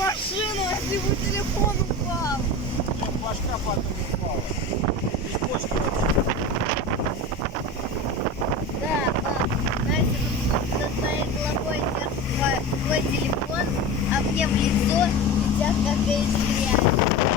машину, если бы телефон упал. Башка потом упала. Без почки вообще. Да, пап, знаете, над твоей головой твой телефон, а мне в лицо летят какая-то грязь.